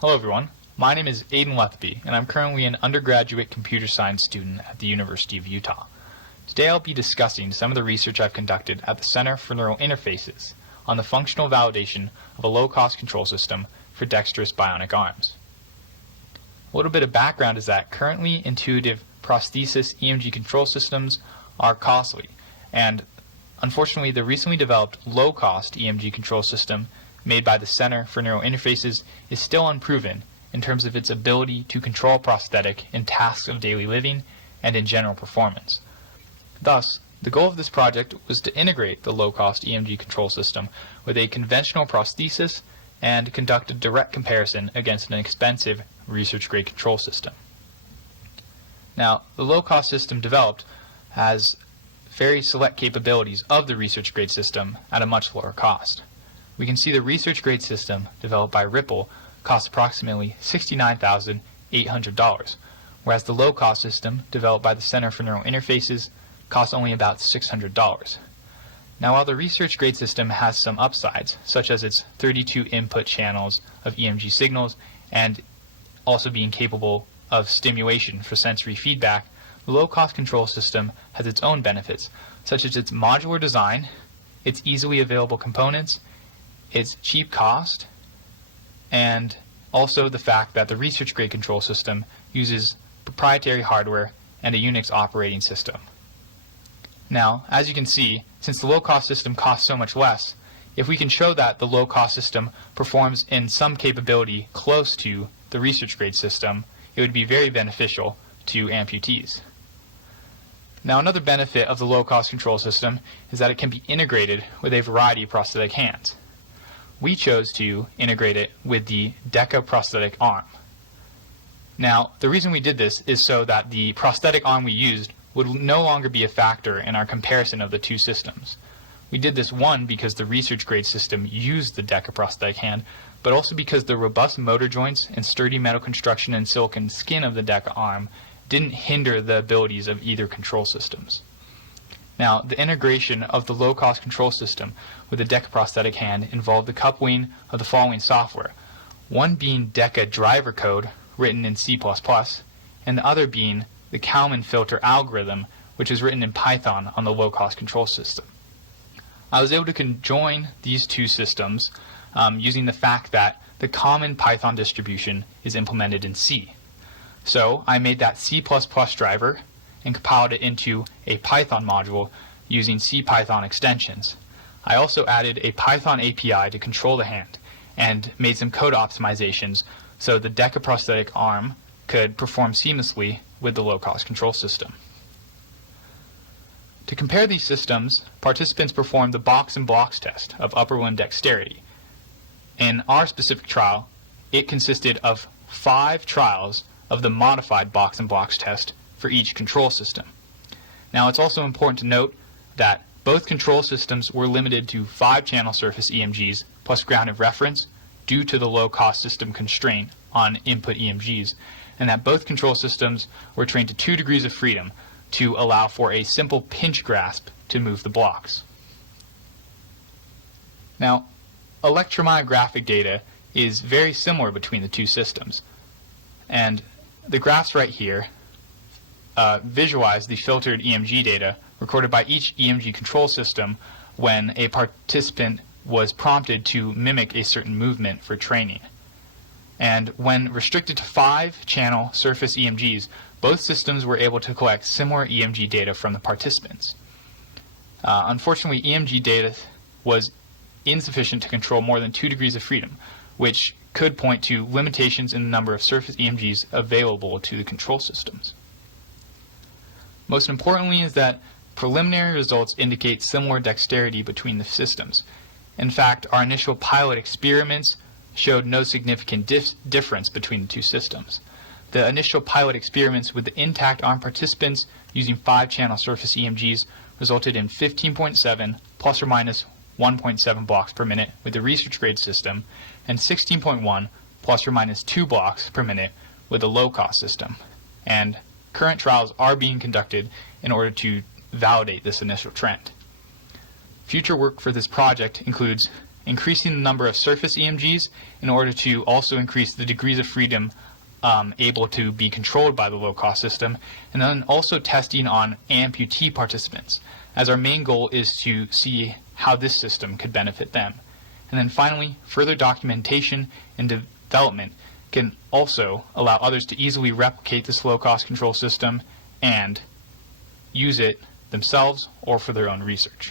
Hello everyone, my name is Aiden Letheby and I'm currently an undergraduate computer science student at the University of Utah. Today I'll be discussing some of the research I've conducted at the Center for Neural Interfaces on the functional validation of a low-cost control system for dexterous bionic arms. A little bit of background is that currently intuitive prosthesis EMG control systems are costly, and unfortunately the recently developed low-cost EMG control system made by the Center for Neural Interfaces is still unproven in terms of its ability to control prosthetic in tasks of daily living and in general performance. Thus, the goal of this project was to integrate the low-cost EMG control system with a conventional prosthesis and conduct a direct comparison against an expensive research-grade control system. Now, the low-cost system developed has very select capabilities of the research-grade system at a much lower cost. We can see the research-grade system developed by Ripple costs approximately $69,800, whereas the low-cost system developed by the Center for Neural Interfaces costs only about $600. Now, while the research-grade system has some upsides, such as its 32 input channels of EMG signals and also being capable of stimulation for sensory feedback, the low-cost control system has its own benefits, such as its modular design, its easily available components, its cheap cost, and also the fact that the research-grade control system uses proprietary hardware and a Unix operating system. Now, as you can see, since the low-cost system costs so much less, if we can show that the low-cost system performs in some capability close to the research-grade system, it would be very beneficial to amputees. Now, another benefit of the low-cost control system is that it can be integrated with a variety of prosthetic hands. We chose to integrate it with the DEKA prosthetic arm. Now, the reason we did this is so that the prosthetic arm we used would no longer be a factor in our comparison of the two systems. We did this, one, because the research-grade system used the DEKA prosthetic hand, but also because the robust motor joints and sturdy metal construction and silicon skin of the DEKA arm didn't hinder the abilities of either control systems. Now, the integration of the low-cost control system with the DEKA prosthetic hand involved the coupling of the following software, one being DEKA driver code written in C++, and the other being the Kalman filter algorithm, which is written in Python on the low-cost control system. I was able to conjoin these two systems using the fact that the common Python distribution is implemented in C. So I made that C++ driver and compiled it into a Python module using CPython extensions. I also added a Python API to control the hand and made some code optimizations so the DEKA prosthetic arm could perform seamlessly with the low-cost control system. To compare these systems, participants performed the box and blocks test of upper limb dexterity. In our specific trial, it consisted of 5 trials of the modified box and blocks test for each control system. Now, it's also important to note that both control systems were limited to 5-channel surface EMGs plus grounded reference due to the low-cost system constraint on input EMGs, and that both control systems were trained to 2 degrees of freedom to allow for a simple pinch grasp to move the blocks. Now, electromyographic data is very similar between the two systems, and the graphs right here visualize the filtered EMG data recorded by each EMG control system when a participant was prompted to mimic a certain movement for training. And when restricted to 5-channel surface EMGs, both systems were able to collect similar EMG data from the participants. Unfortunately, EMG data was insufficient to control more than 2 degrees of freedom, which could point to limitations in the number of surface EMGs available to the control systems. Most importantly is that preliminary results indicate similar dexterity between the systems. In fact, our initial pilot experiments showed no significant difference between the two systems. The initial pilot experiments with the intact arm participants using 5-channel surface EMGs resulted in 15.7 plus or minus 1.7 blocks per minute with the research-grade system and 16.1 plus or minus 2 blocks per minute with the low-cost system. And current trials are being conducted in order to validate this initial trend. Future work for this project includes increasing the number of surface EMGs in order to also increase the degrees of freedom able to be controlled by the low-cost system, and then also testing on amputee participants, as our main goal is to see how this system could benefit them. And then finally, further documentation and development can also allow others to easily replicate this low-cost control system and use it themselves or for their own research.